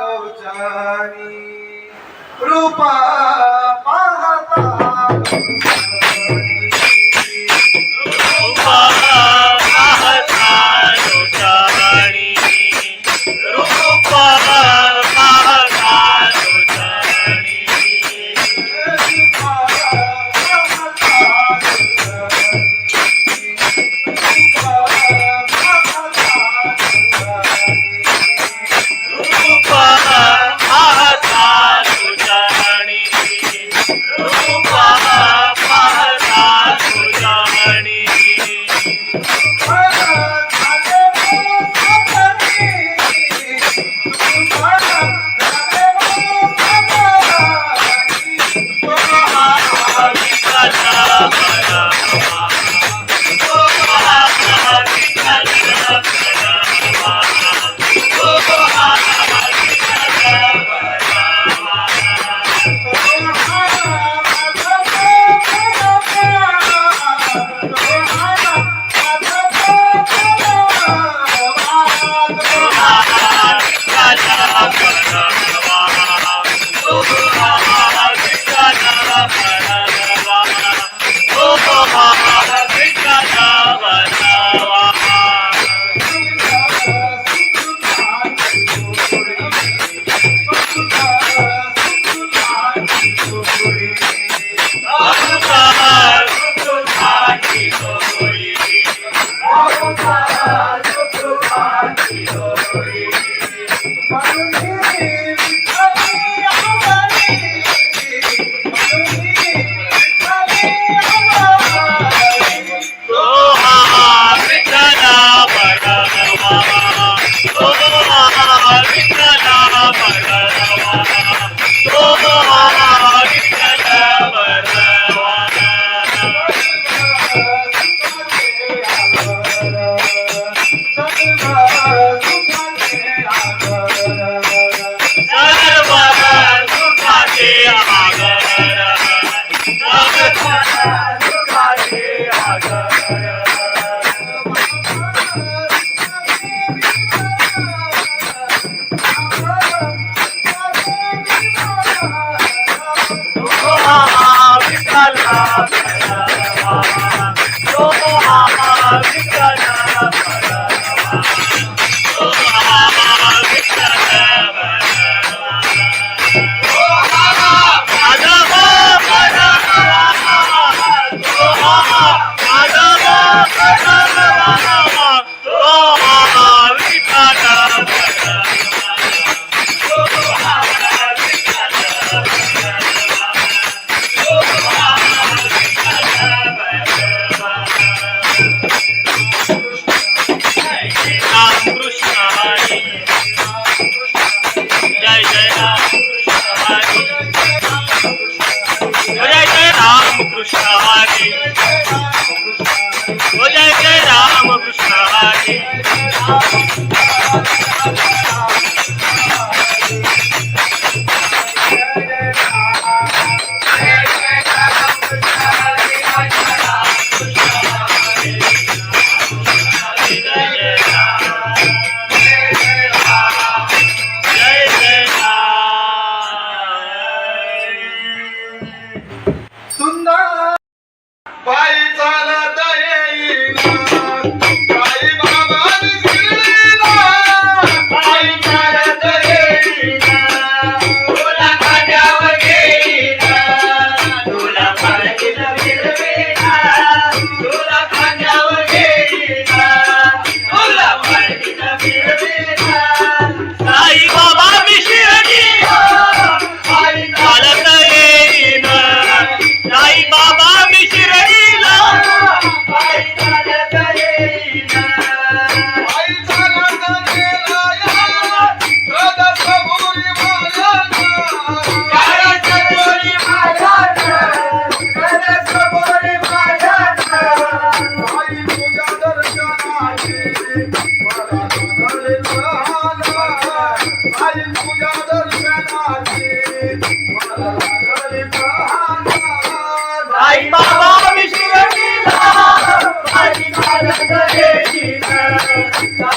लोचनी रूप पाहता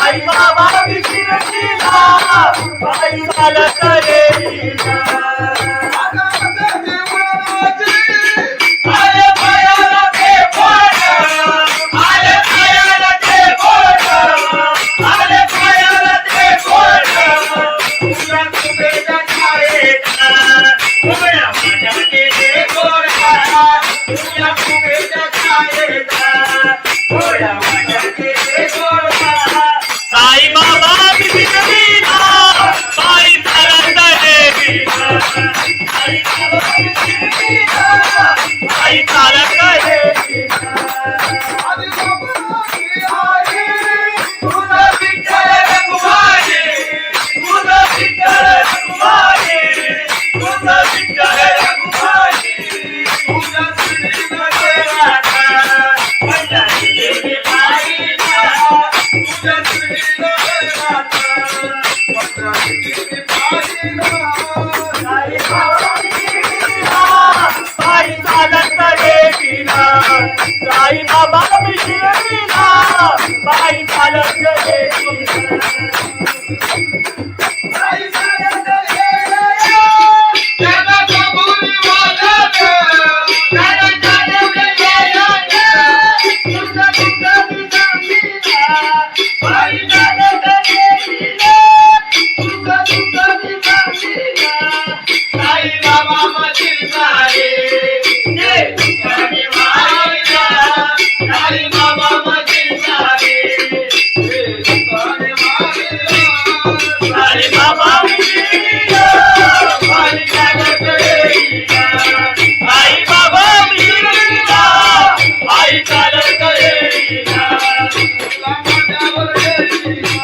आई साई बाबा विशिरतीला पायी चालत येईना आले पायाला ते बोट आले पायाला ते बोट आले पायाला ते बोट तुझ्या कुबेच्या छायेत उभ्या माझ्या केले गोरा तुझ्या कुबेच्या छायेत उभ्या माझ्या केले गोरा साई बाबा विशिरतीला पायी चालत येईना साई बाबा विशिरतीला पायी चालत येईना तुझं विठ्ठल रघुमाई तुझं विठ्ठल रघुमाई तुझं विठ्ठल रघुमाई तुझ्या श्रीनगरात पंढरीचे पायीला तुझ्या श्रीनगरात पंढरीचे पायीला साई बाबा विशिरतीला पायी चालत येईना साई बाबा विशिरतीला पायी चालत येईना पायी चालत येईना त्याला कबुली वाजत त्याला चालवलं येईना तुझं तुझं सांगीना पायी चालत येईना तुझं तुझं सांगीना साई बाबा मधील सारे जे तुझ्याने मायला साई बाबा मधील सारे जे तुझ्याने मायला साई बाबा विशिरतीला पायी चालत येईना साई बाबा विशिरतीला पायी चालत येईना तुला माझ्यावर येईना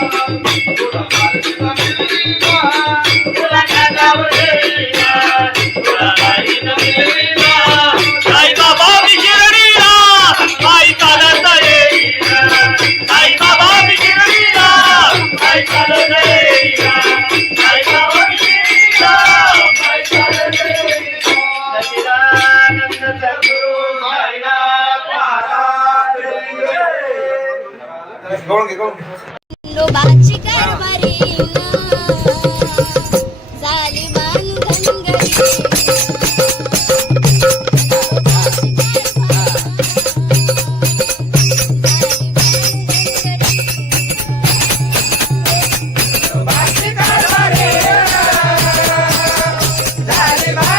तुला माझ्यावर येईना तुला माझ्यावर येईना तुला माझ्यावर येईना साई बाबा विशिरतीला पायी चालत येईना साई बाबा विशिरतीला पायी चालत येईना साई बाबा विशिरतीला पायी चालत येईना सच्चिदानंद सद्गुरु साईनाथ महाराज गवळण घे गवळण घे. लोबाची कारभारी झाली बांधनगरी झाली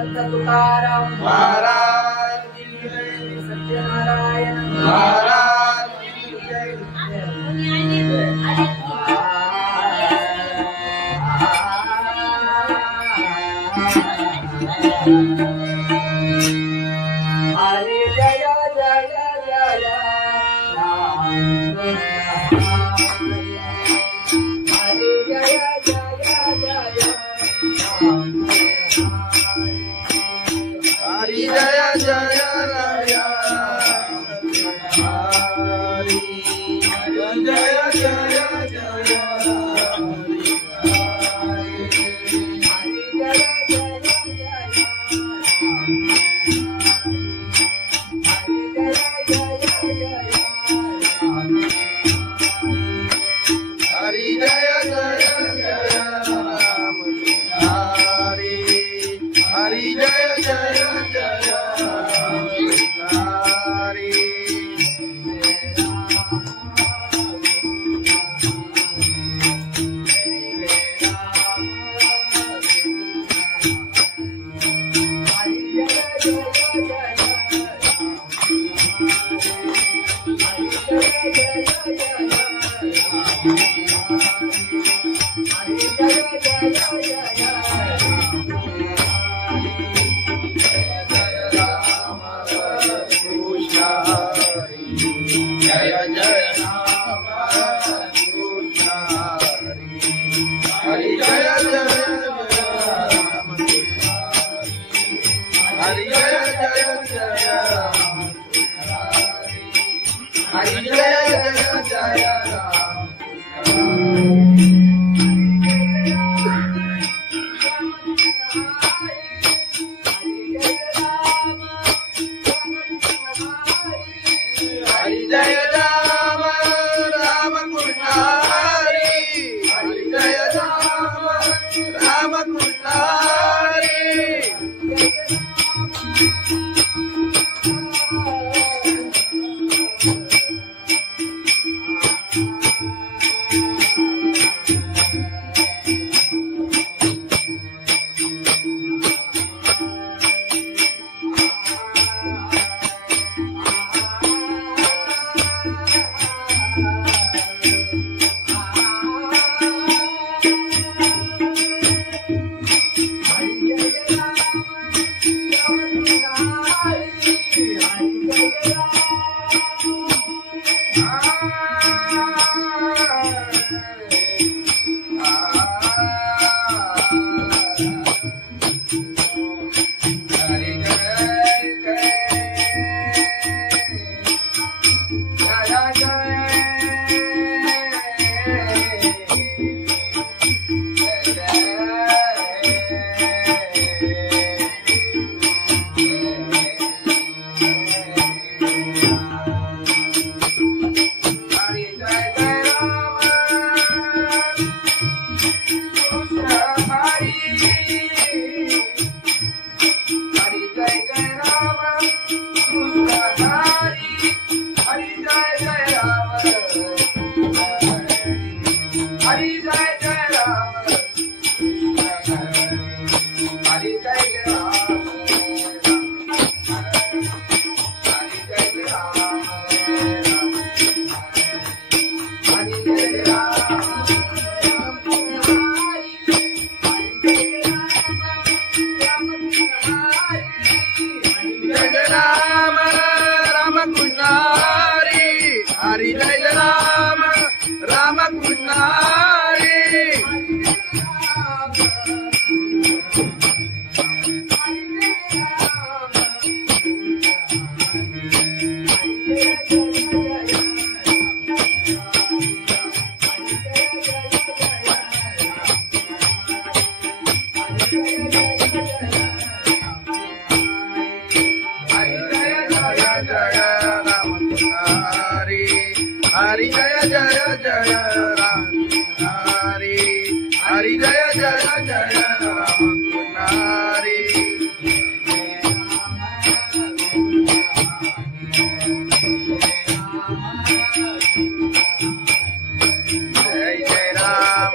संत तुकाराम महाराज की जय. सत्यनारायण महाराज की जय. हरे जय जय जय राम हरे जय जय जय राम हरी जय जय राय. हरी जय जय जय हरी जय जय जय राम. हरी हरी जय जय जय हरी. जय जय राम कृष्ण हरि. हरि जय जय राम कृष्ण हरि. जय जय राम हरि. जय जय राम. हरि जय राम राम कृष्ण हरि. हरि जय राम राम कृष्ण हरि. हरी जय राम राम कृष्ण हरी. हरि जय जय जय राम हरि. हरि जय जय जय राम हरि. जय जय राम.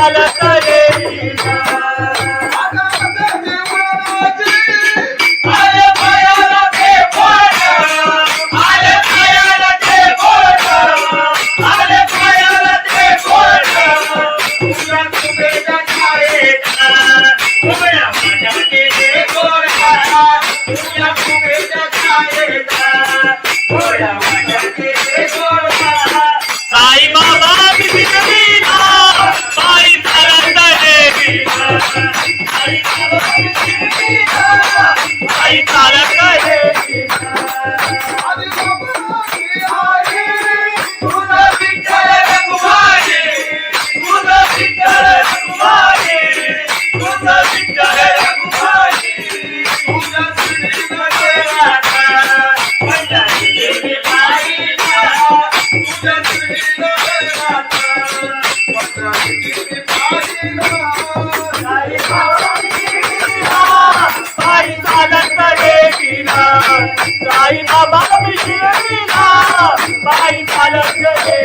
Hare साई बाबा शिर्डीला पायी चालत गेली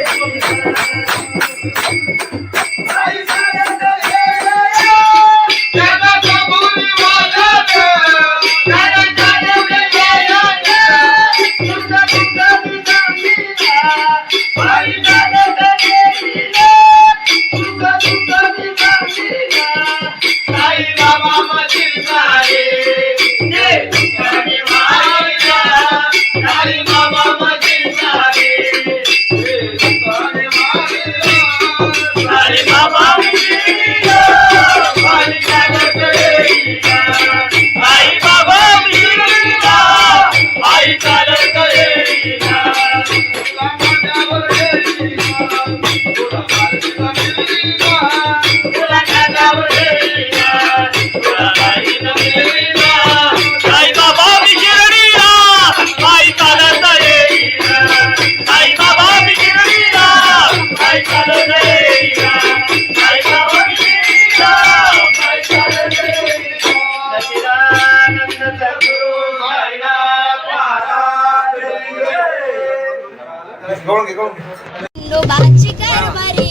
खंडोबाची कारभारी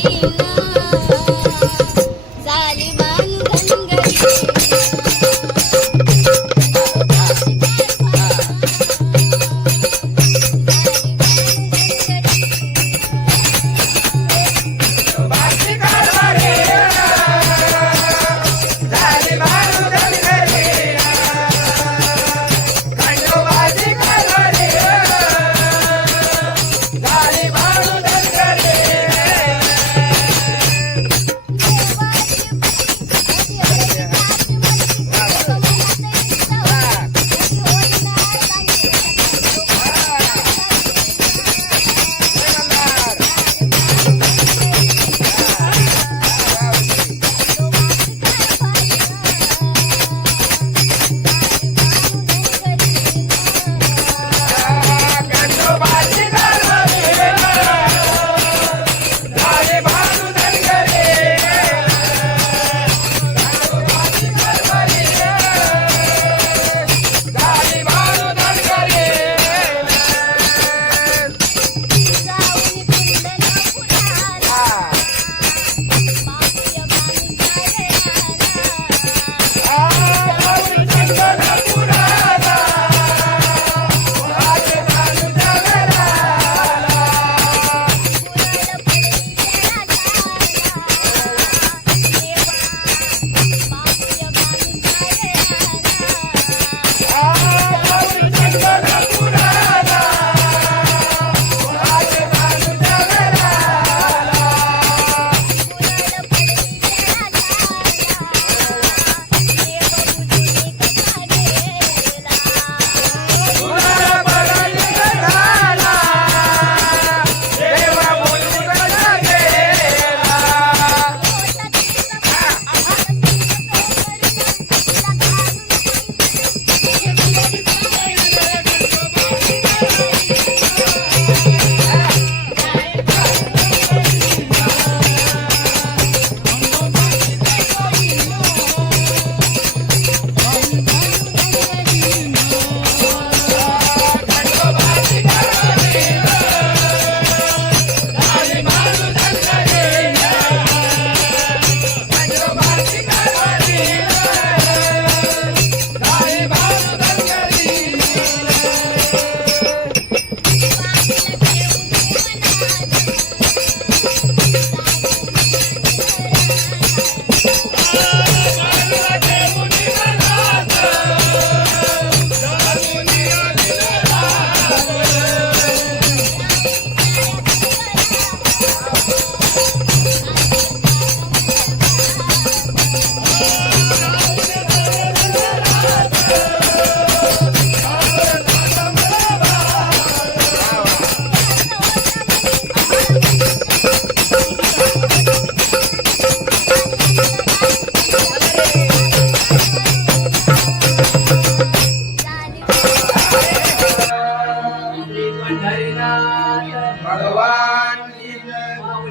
झाली बांधनगरी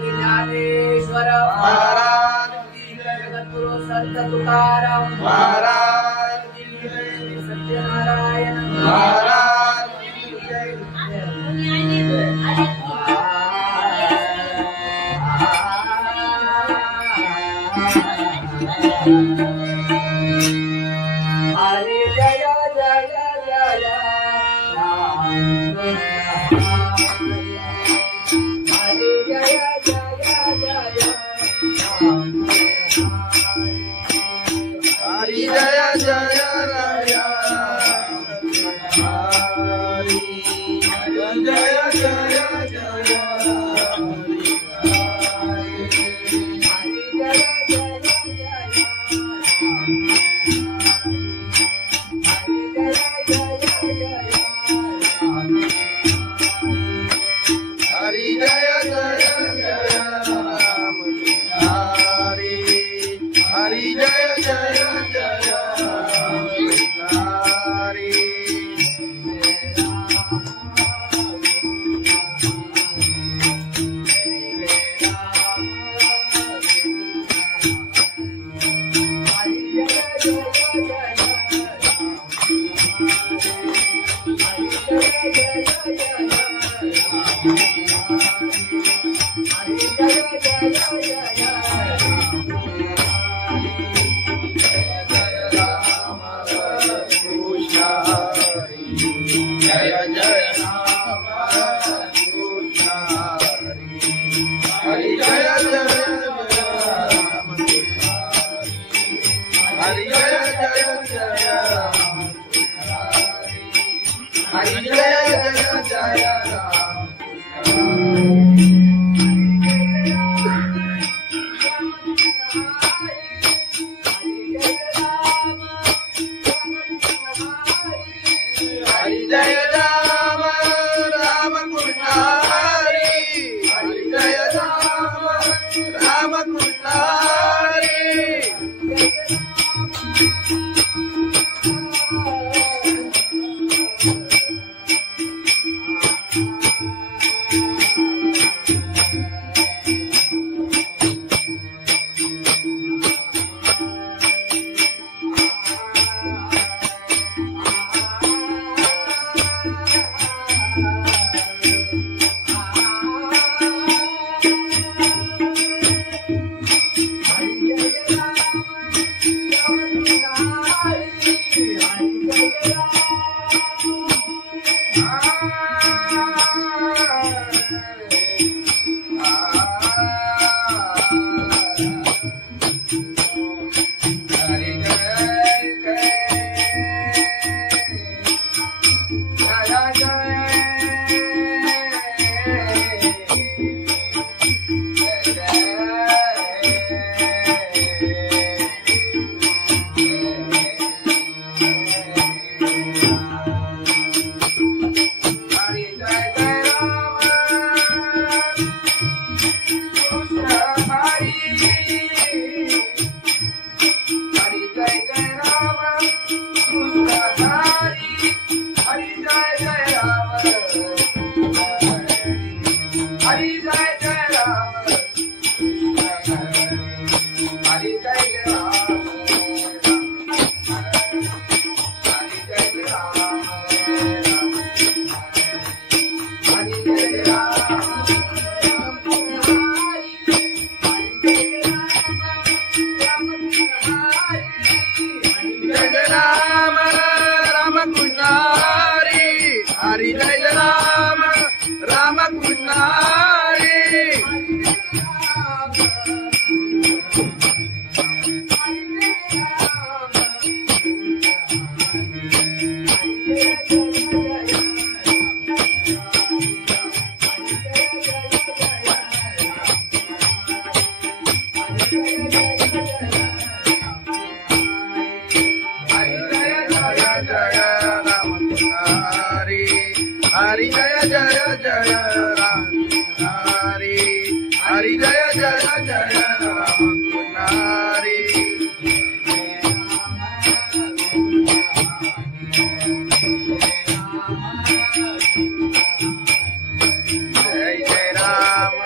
की ज्ञानेश्वर महाराज की जय, जगद्गुरु संत तुकाराम महाराज की जय, सत्यनारायण महाराज की जय. हरे जय जय जय राम. हरे जय जय जय राम. हरि जय जय राय हरि जय जय जय हरि जय जय जय राम हरि हरि जय जय जय राम हरि कृष्ण हरि जय जय राम कृष्ण हरि जय जय राम हरि जय जय राम हरि जय जय राम हरि जय राम राम कृष्ण हरि हरि जय राम राम कृष्ण हरि हरि जय राम राम कृष्ण हरि हरि जय जय जय राम हरि हरि जय जय जय राम हरि जय जय राम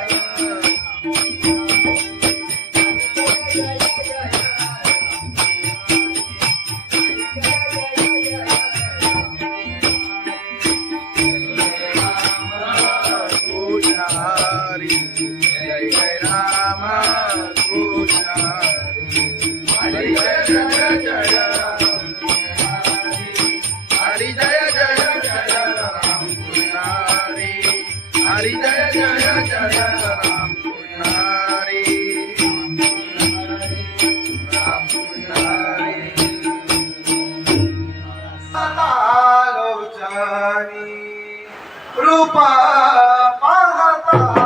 हरी जय जय जय राम कृष्ण हरी राम कृष्ण हरी लोचनी रूपा पाहता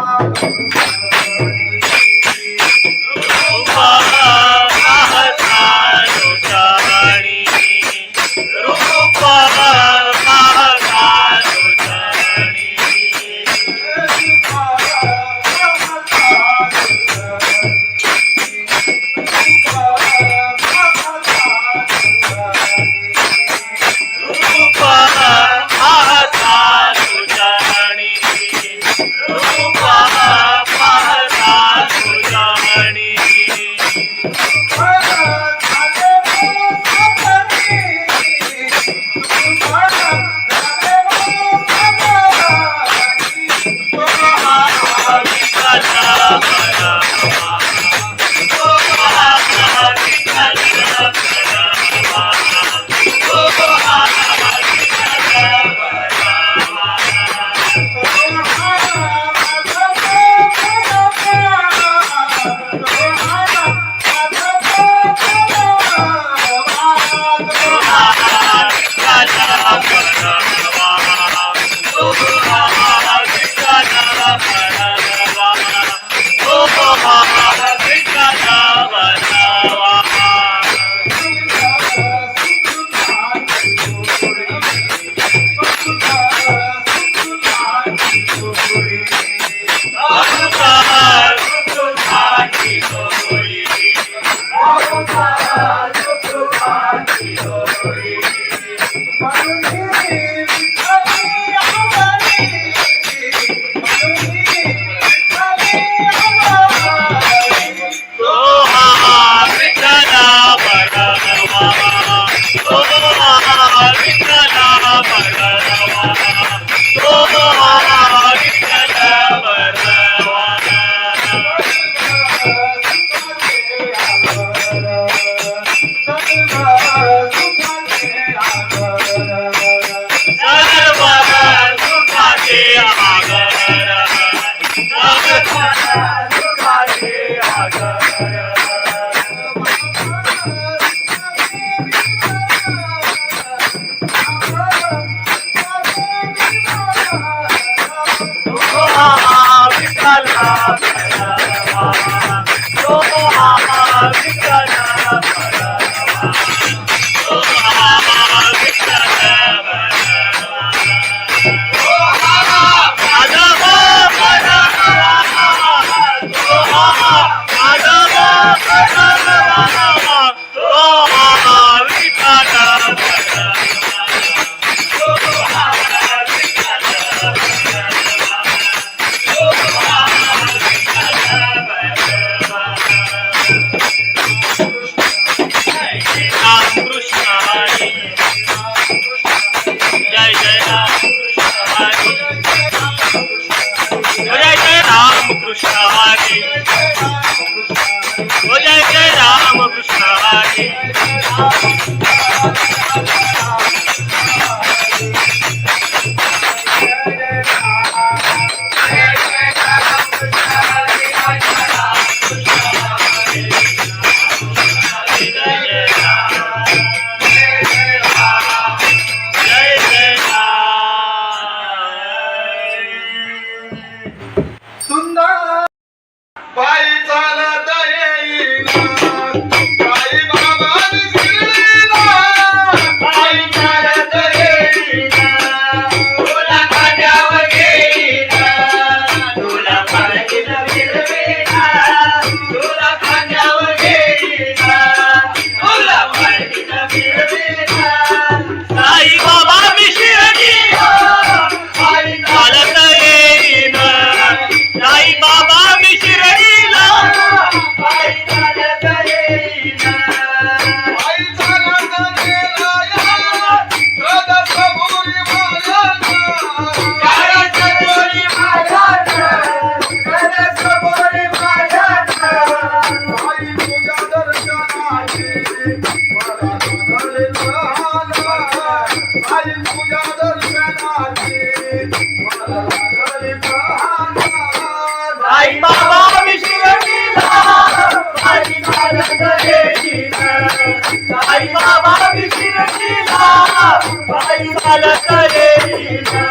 बाई चालत येईना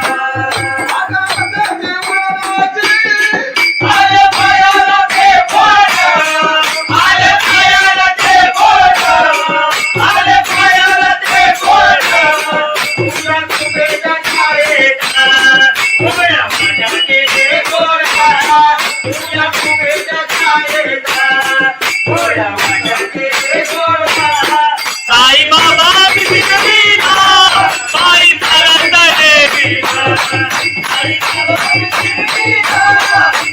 आले पायाला ते बोट आले पायाला ते बोट आले पायाला ते बोट तुझ्या कुबेच्या छायेत उभ्या माझ्या गेले गोरा तुझ्या कुबेच्या छायेत उभ्या माझ्या गेले गोरा साई बाबा विसरलीना बाई चालत येईना आई बाबा विसरलीना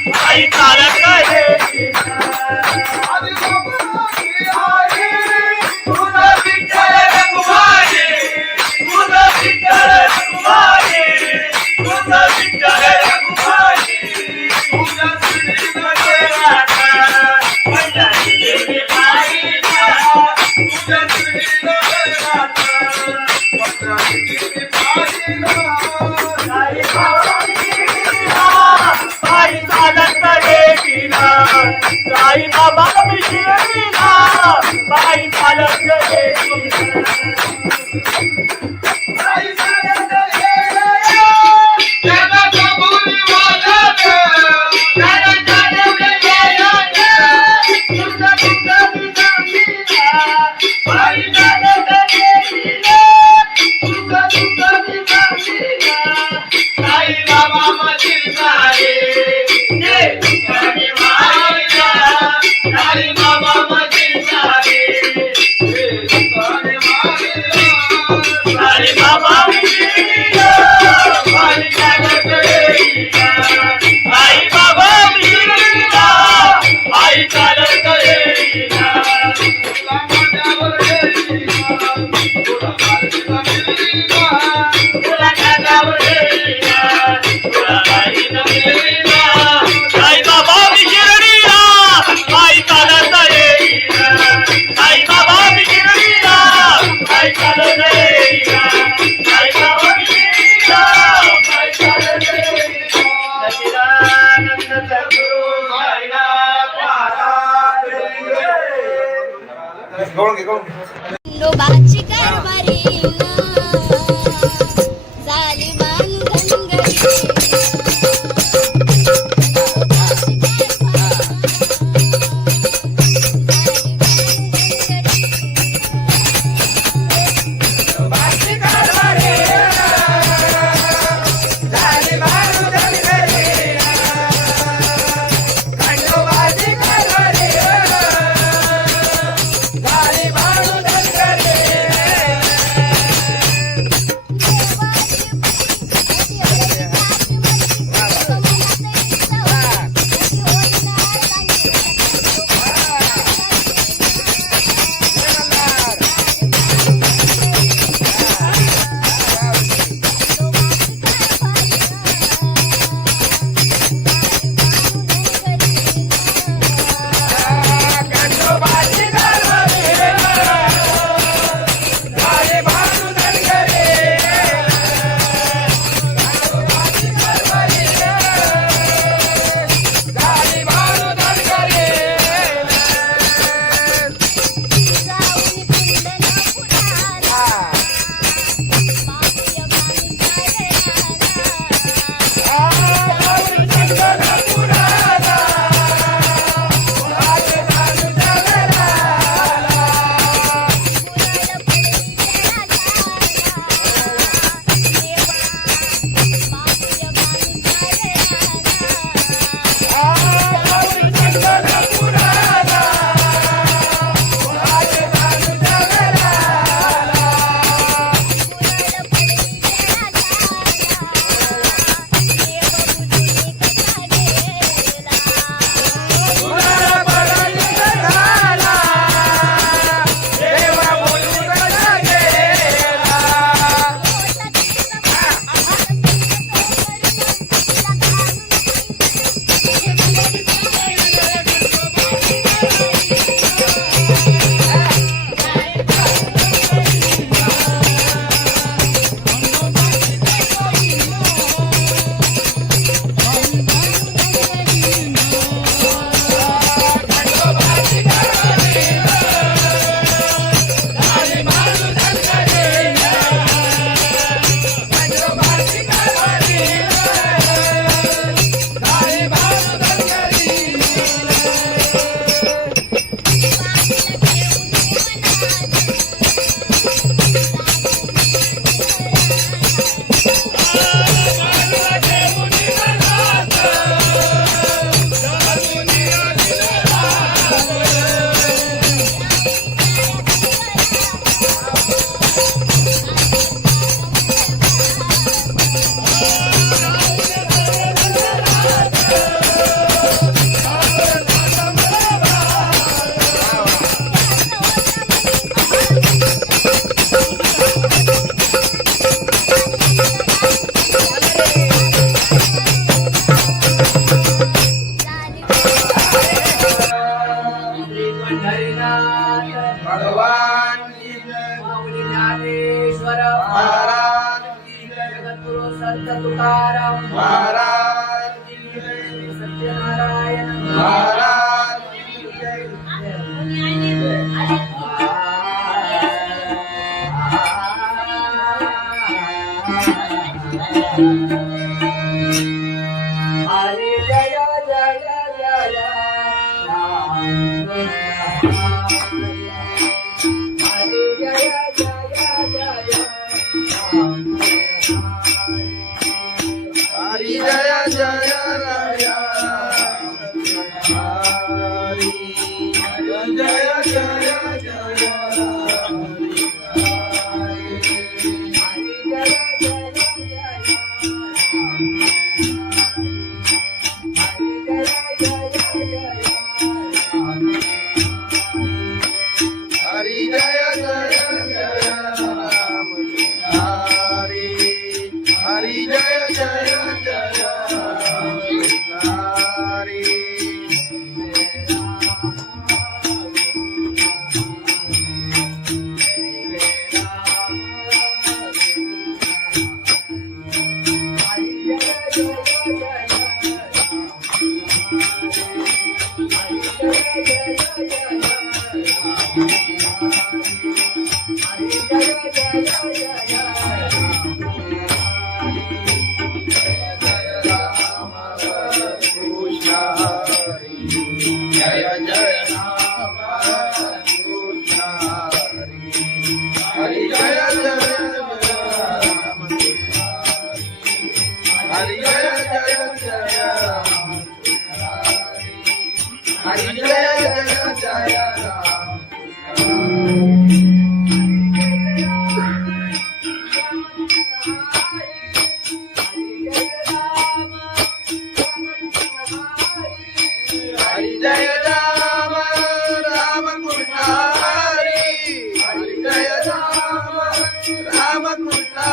बाई चालत येईना आदि बाबाची आई तुझा विठ्ठल रघुमाई तुझा विठ्ठल रघुमाई तुझा विठ्ठल रघुमाई तुझा श्रीनगराचा पंढरी देवी बाईचा तुझा श्रीनगराचा पंढरी देवी बाईचा साई बाबा विसरलीना बाई चालत येईना साई बाबा विसरलीना बाई चालत येईना आई चालत येईना त्याला कबुली वाजत त्याला चालवलं येईना तुझा तुझा विसरलीना आई चालत येईना तुझा तुझा विसरलीना साई बाबा मधील सारे जे तुझ्याने मारिला साई बाबा मधील सारे जे तुझ्याने मारिला साई बाबा विसरलीना बाई चालत येईना आई बाबा विसरलीना आई चालत येईना तुला माझ्यावर येईना तुला माझ्यावर येईना तुला माझ्यावर येईना तुला माझ्यावर येईना साई बाबा विसरलीना बाई चालत येईना साई बाबा विसरलीना बाई चालत येईना साई बाबा विसरलीना बाई चालत येईना सच्चिदानंद सद्गुरु साईनाथ महाराज खंडोबाची कारभारी झाली बांधनगरी महाराज की जय. हरी जय जय जय राम हरी जय जय जय राम हरी जय जय राम हरी जय जय जय राम हरी जय जय जय राम हरी हरी जय जय जय राम हरी हरि जय राम राम कृष्ण हरि हरि जय राम राम कृष्ण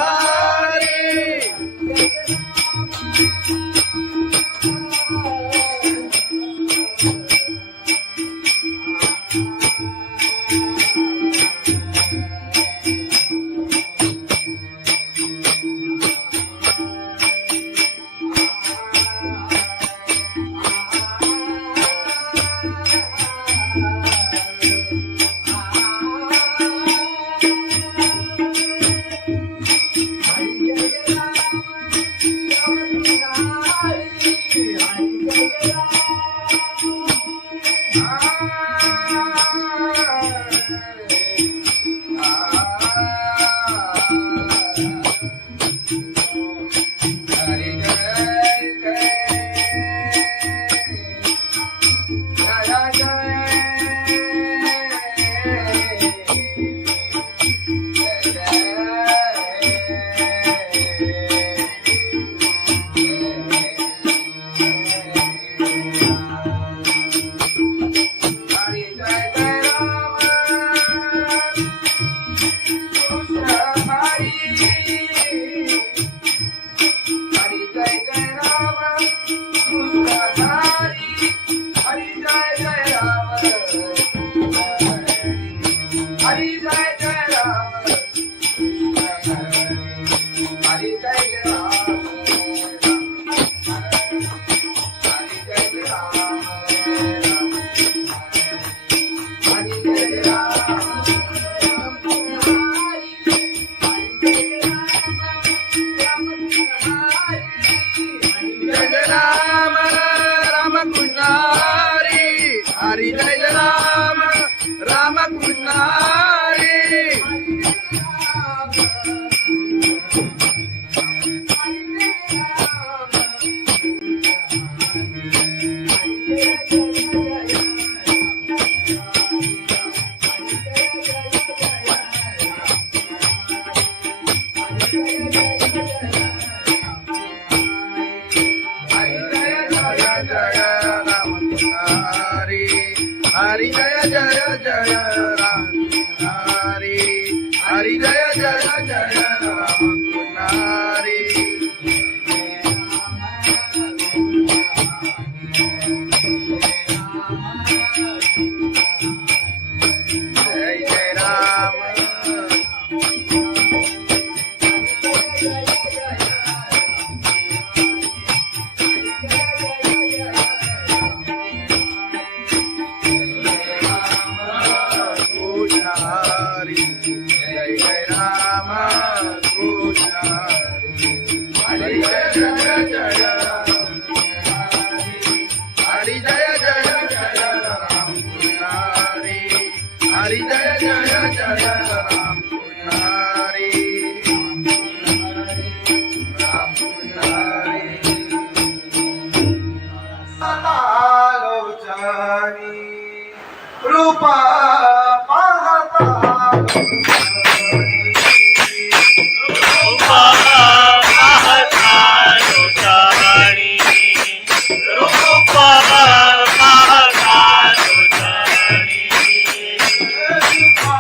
हरि हरि जय राम राम कृष्ण हरि हरि जय जय जय राम हरि हरि जय जय जय राम हरि जय जय राम पाहता लोचनी रूप पाहता रूपा पाहता लोचनी रूपा पाहता लोचनी रूपा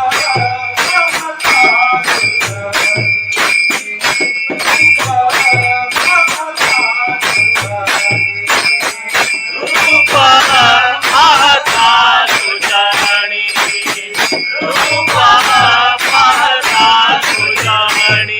पाहता लोचनी रूपा पाहता लोचनी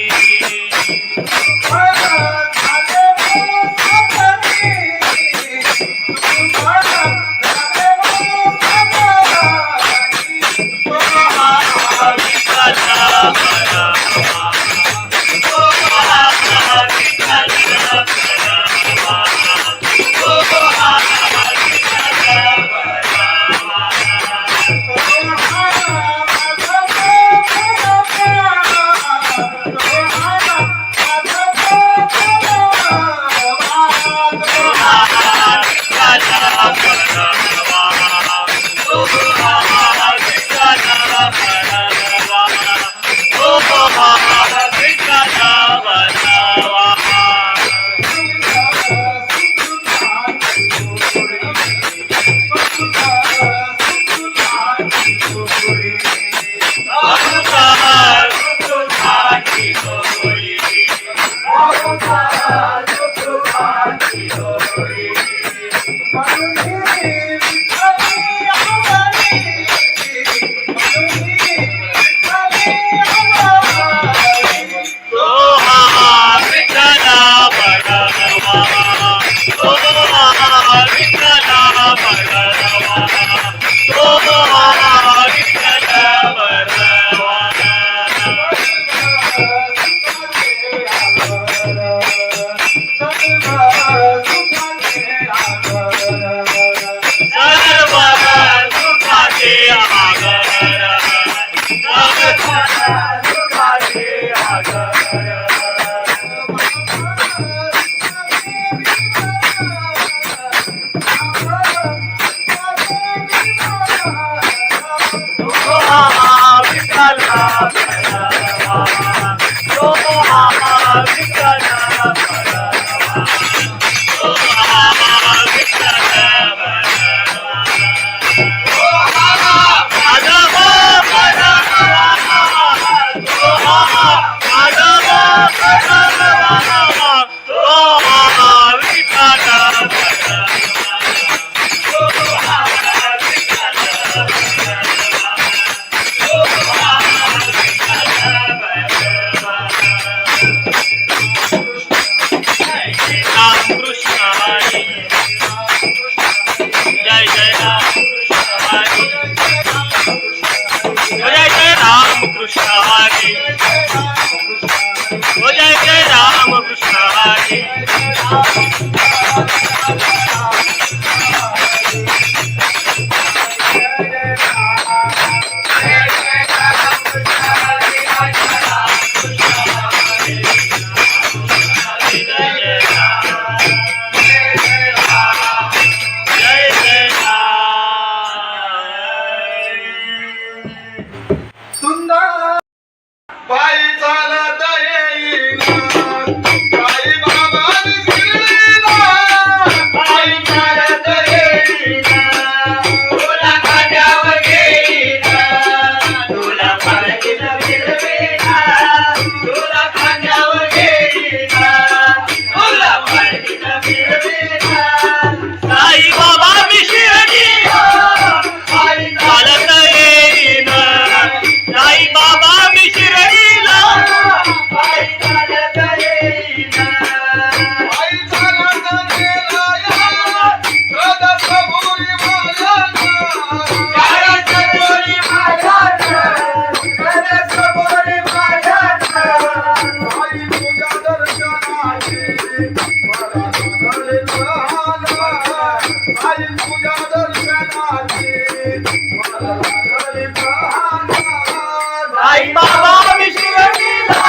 आई बाबा विशिरणीला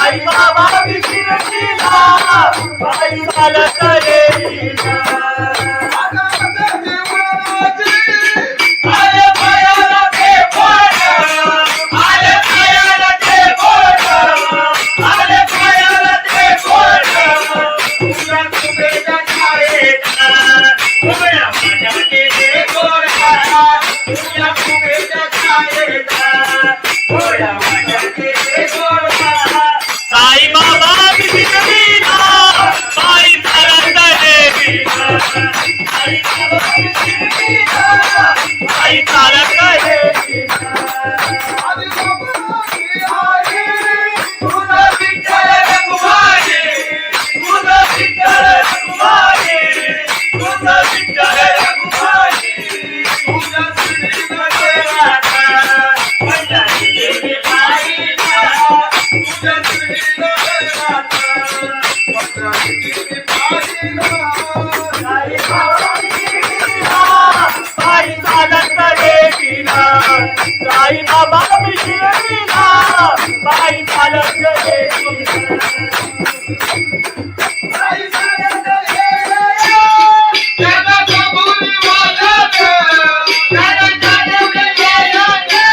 आई बाबा विशिरणीला बाई चालत येईना आले पायाला ते बोट आले पायाला ते बोट आले पायाला ते बोट तुझ्या कुबेच्या छायेला उभ्या माझ्या केले गोडा तुझ्या कुबेच्या छायेला उभ्या माझ्या केले गोडा साई बाबा विष्णुवीरा बाई चालत येईना साई बाबा विष्णुवीरा बाई चालत येईना तुझा विठ्ठल रघुमाई तुझा विठ्ठल रघुमाई तुझा विठ्ठल रघुमाई तुझा श्रीनाथ पंढरी देवी बाईला तुझा श्रीनाथ पंढरी देवी बाईला साई बाबा विष्णुवीरा बाई चालत येईना साई बाबा विष्णुवीरा बाई चालत येईना बाई चालत येईना त्याला कबुली वाजत त्याला जाणवले येईना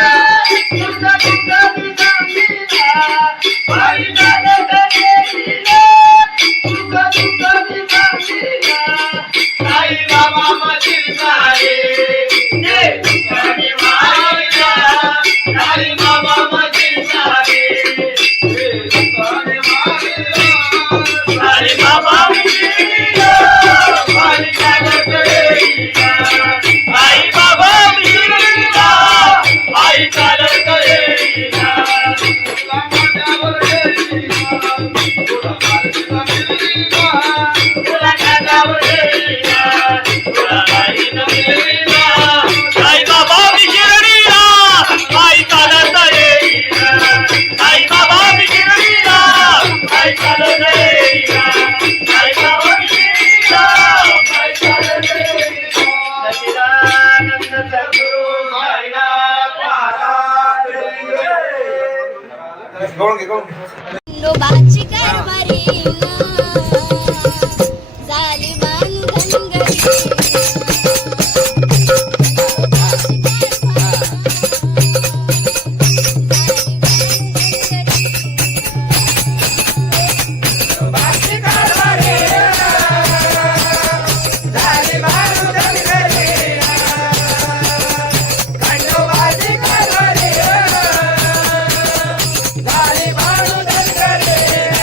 तुझा तुझा विजामीना बाई चालत येईना तुझा तुझा विजामीना साई बाबा मशील सारे जे तुझी माईला साई बाबा मशील सारे जे तुझी माईला साई बाबा विष्णुवीरा बाई चालत येईना साई बाबा विष्णुवीरा बाई चालत येईना तुला माझ्यावर येईना तुला माझ्यावर येईना तुला माझ्यावर येईना तुला माझ्यावर येईना साई बाबा विष्णुवीरा बाई चालत येईना साई बाबा विष्णुवीरा बाई चालत येईना साई बाबा विष्णुवीरा बाई चालत येईना सच्चिदानंद सद्गुरु साईनाथ महाराज गवळण घे गवळण घे. खंडोबाची कारभारी झाली बांधनगरी झाली बाळू धनगरी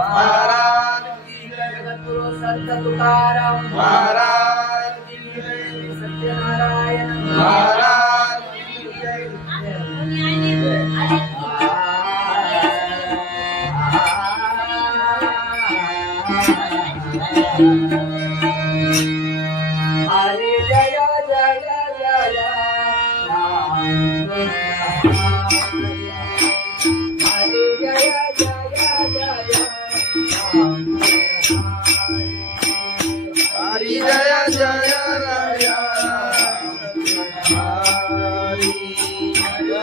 महाराज की जय जगद्गुरु संत तुकाराम महाराज की जय सत्यनारायण महाराज की जय हरे जय जय जय राम हरे जय जय जय राम हरि जय जय राय हरि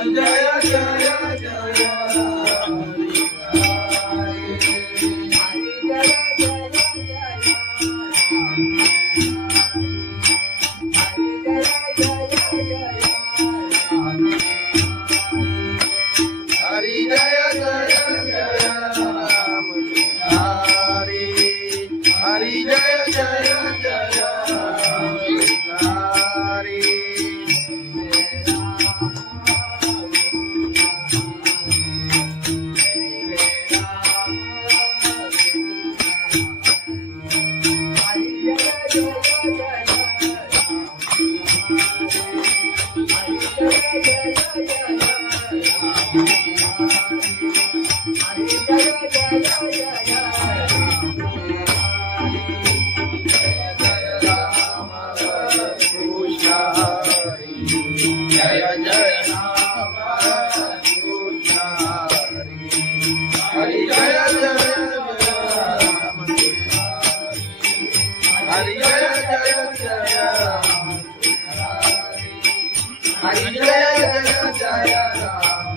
जय जय जय हरि जय जय जय राम हरि हरि जय जय जय राम हरि कृष्ण हरि जय जय राम कृष्ण हरि जय जय राम हरि जय जय राम हरि जय जय राम